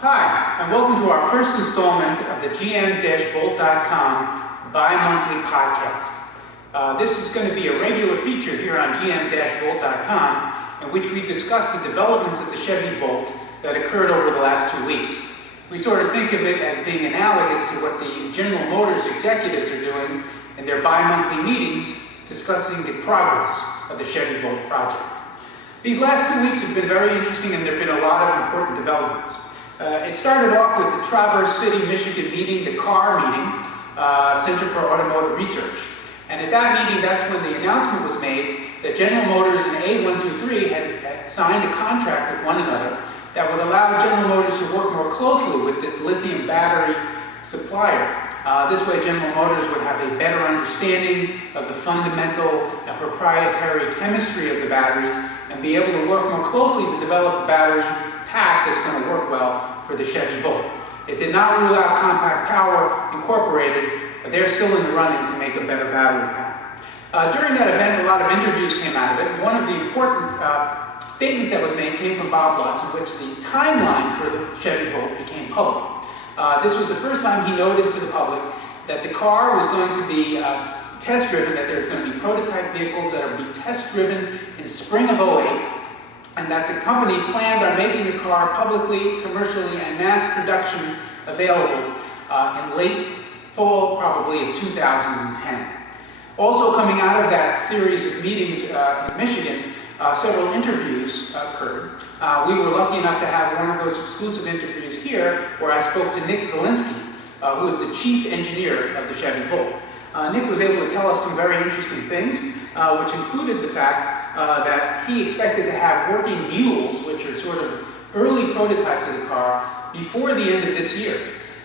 Hi, and welcome to our first installment of the GM-Volt.com bi-monthly podcast. This is going to be a regular feature here on GM-Volt.com in which we discuss the developments of the Chevy Volt that occurred over the last 2 weeks. We sort of think of it as being analogous to what the General Motors executives are doing in their bi-monthly meetings discussing the progress of the Chevy Volt project. These last 2 weeks have been very interesting, and there have been a lot of important developments. It started off with the Traverse City, Michigan meeting, the CAR meeting, Center for Automotive Research. And at that meeting, that's when the announcement was made that General Motors and A123 had signed a contract with one another that would allow General Motors to work more closely with this lithium battery supplier. This way, General Motors would have a better understanding of the fundamental and proprietary chemistry of the batteries and be able to work more closely to develop a battery pack that's going to work well for the Chevy Volt. It did not rule out Compact Power Incorporated, but they're still in the running to make a better battery pack. During that event, a lot of interviews came out of it. One of the important statements that was made came from Bob Lutz, in which the timeline for the Chevy Volt became public. This was the first time he noted to the public that the car was going to be test-driven, that there's going to be prototype vehicles that will be test-driven in spring of '08, and that the company planned on making the car publicly, commercially, and mass production available in late fall, probably of 2010. Also coming out of that series of meetings in Michigan, several interviews occurred. We were lucky enough to have one of those exclusive interviews here where I spoke to Nick Zielinski, who is the chief engineer of the Chevy Volt. Nick was able to tell us some very interesting things, which included the fact that he expected to have working mules, which are sort of early prototypes of the car, before the end of this year.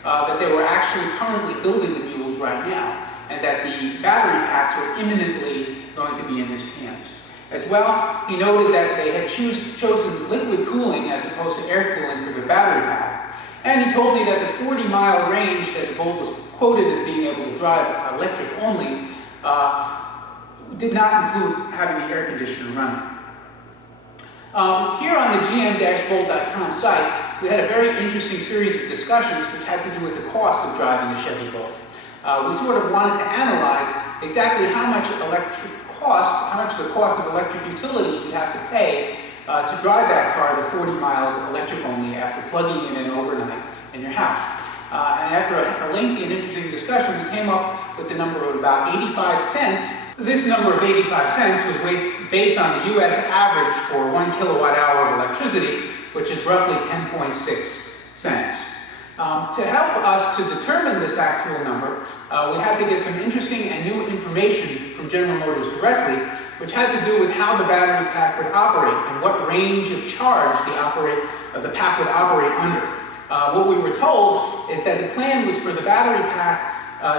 That they were actually currently building the mules right now, and that the battery packs were imminently going to be in his hands. As well, he noted that they had chosen liquid cooling as opposed to air cooling for their battery pack. And he told me that the 40-mile range that the Volt was quoted as being able to drive electric only did not include having the air conditioner running. Here on the GM-Volt.com site, we had a very interesting series of discussions which had to do with the cost of driving the Chevy Volt. We sort of wanted to analyze exactly how much the cost of electric utility you'd have to pay to drive that car the 40 miles electric only after plugging it in overnight in your house. And after a lengthy and interesting discussion, we came up with the number of about 85 cents. This number of 85 cents was based on the U.S. average for 1 kilowatt hour of electricity, which is roughly 10.6 cents. To help us to determine this actual number, we had to get some interesting and new information from General Motors directly, which had to do with how the battery pack would operate and what range of charge the pack would operate under. What we were told is that the plan was for the battery pack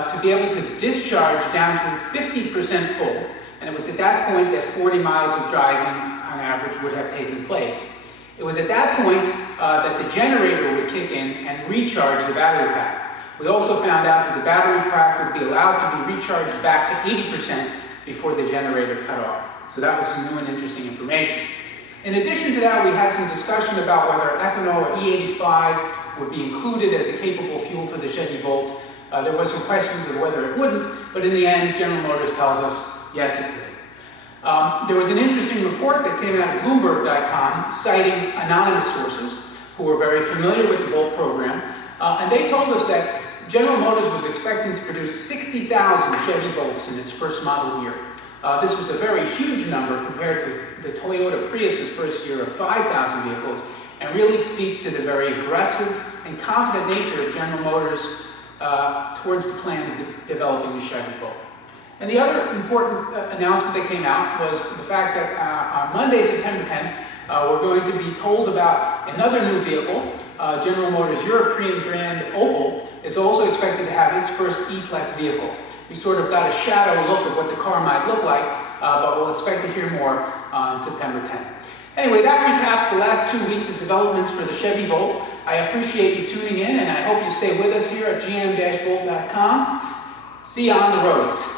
to be able to discharge down to 50% full, and it was at that point that 40 miles of driving on average would have taken place. It was at that point that the generator would kick in and recharge the battery pack. We also found out that the battery pack would be allowed to be recharged back to 80% before the generator cut off. So that was some new and interesting information. In addition to that, we had some discussion about whether ethanol or E85 would be included as a capable fuel for the Chevy Volt. There were some questions of whether it wouldn't, but in the end, General Motors tells us, yes, it would. There was an interesting report that came out of Bloomberg.com citing anonymous sources who were very familiar with the Volt program, and they told us that General Motors was expecting to produce 60,000 Chevy Volts in its first model year. This was a very huge number compared to the Toyota Prius's first year of 5,000 vehicles, and really speaks to the very aggressive and confident nature of General Motors towards the plan of developing the Chevy Volt. And the other important announcement that came out was the fact that on Monday, September 10th, we're going to be told about another new vehicle. General Motors' European brand Opel is also expected to have its first E-Flex vehicle. We sort of got a shadow look of what the car might look like, but we'll expect to hear more on September 10th. Anyway, that recaps the last 2 weeks of developments for the Chevy Volt. I appreciate you tuning in, and I hope you stay with us here at GM-Volt.com. See you on the roads.